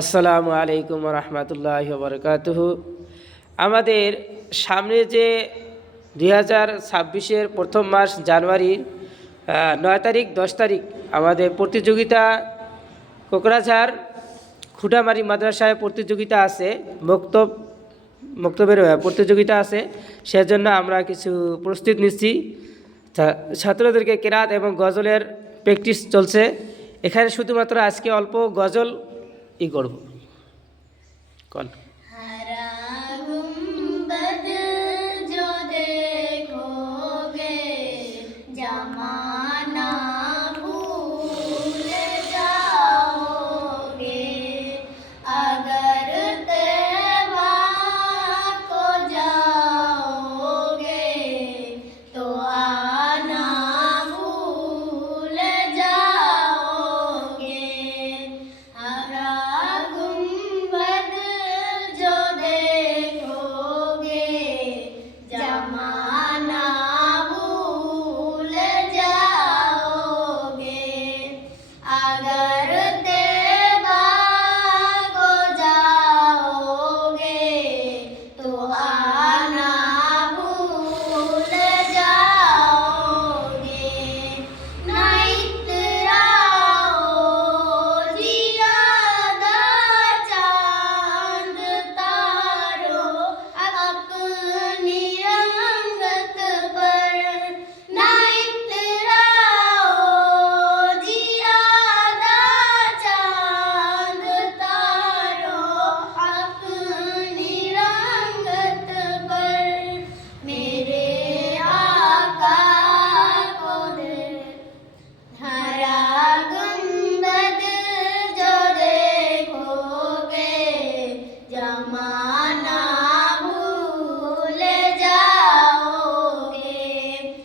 আসসালামু আলাইকুম রহমতুল্লাহি ওয়া বারাকাতুহু। আমাদের সামনে যে 2026-এর প্রথম মাস জানুয়ারির 9 তারিখ 10 তারিখ আমাদের প্রতিযোগিতা কোকরাঝাড় খুঁটামারি মাদ্রাসায় প্রতিযোগিতা আছে, মক্তবের প্রতিযোগিতা আছে। সেজন্য আমরা কিছু প্রস্তুতি নিচ্ছি। ছাত্রদেরকে কেরাত এবং গজলের প্র্যাকটিস চলছে। এখানে শুধুমাত্র আজকে অল্প গজল করব। Call Rama